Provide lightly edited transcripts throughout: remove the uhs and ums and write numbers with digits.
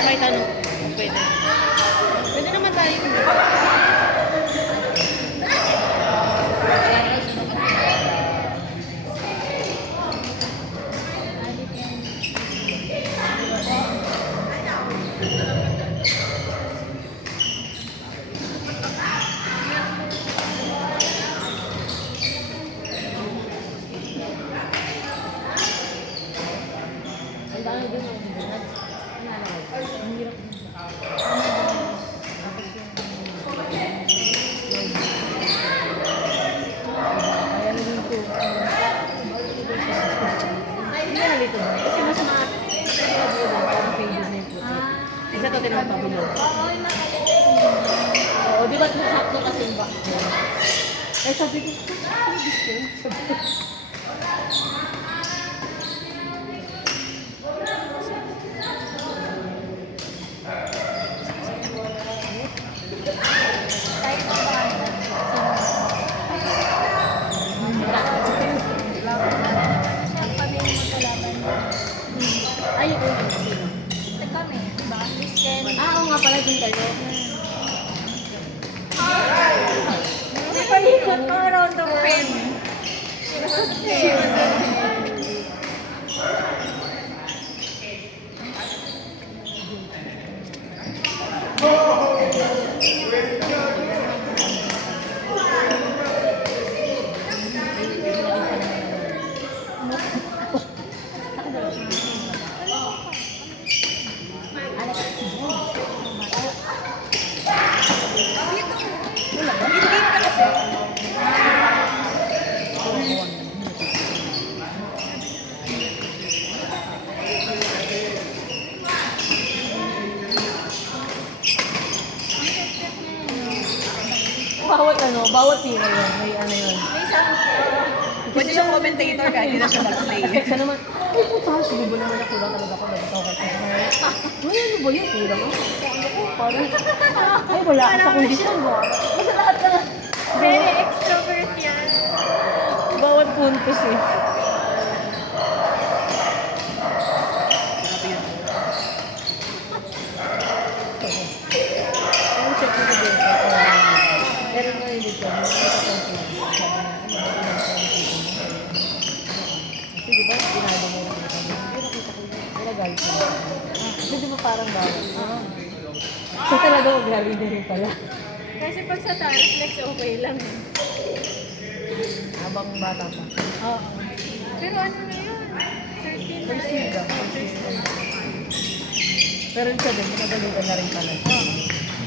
May tanong. Pwede. Pwede naman tayo. Ang dami din ang bigat. Ang hirap. Kaya na dito. Hindi na dito. Kasi mas parang pages na yung puti. Isa to tinapabilo. Oo, di ba't masakto kasi yung box mo? Eh sabi ko, sabi ko. Ay, ito yung sino? Kami, diba? Weekend. Oo nga pala, dun kayo. May palikot ko around the pen. Bawat pila yun, may ano yun. May isang Pwede siyang commentator kahit hindi na siya mag-play. Kasi naman, ay puta, sige ba naman ako lang talaga ako nagtawag ko. Ay, ano ba yun? Kulang ako. Parang, ay wala ka sa kondisyon mo. Basta lahat ka na. very extrovert yan. Bawat puntos eh. Ang check ko din. Pero nga hindi ko. Kasi di ba, ginado mo na kita mo. Pero nakita ko yun. Nilagay ko. Kasi di ba parang bawal? So talaga mag-grabe na rin pala. Kasi pag sa reflex, okay lang. Habang bata pa. Oo. Pero ano na yun? 13 na rin. Pero siya din, pinagalugan na rin pala.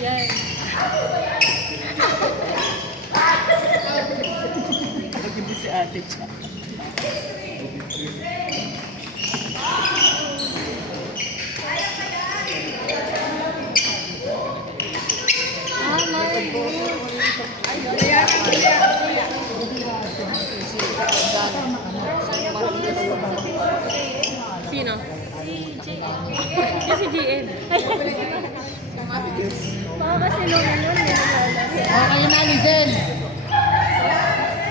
Yan. Pag-ibig si ate siya. Sino? Si GM. Baka kasi nung ano, Kayo na, Lizen!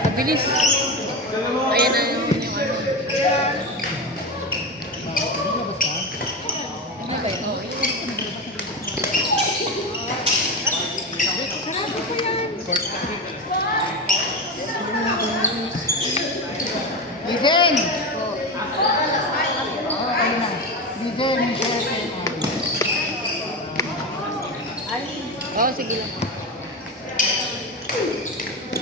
Mabilis. Ayan na yung ano. Hindi ba yun? Lizen! Lizen, yung share ko. Oo, sige lang.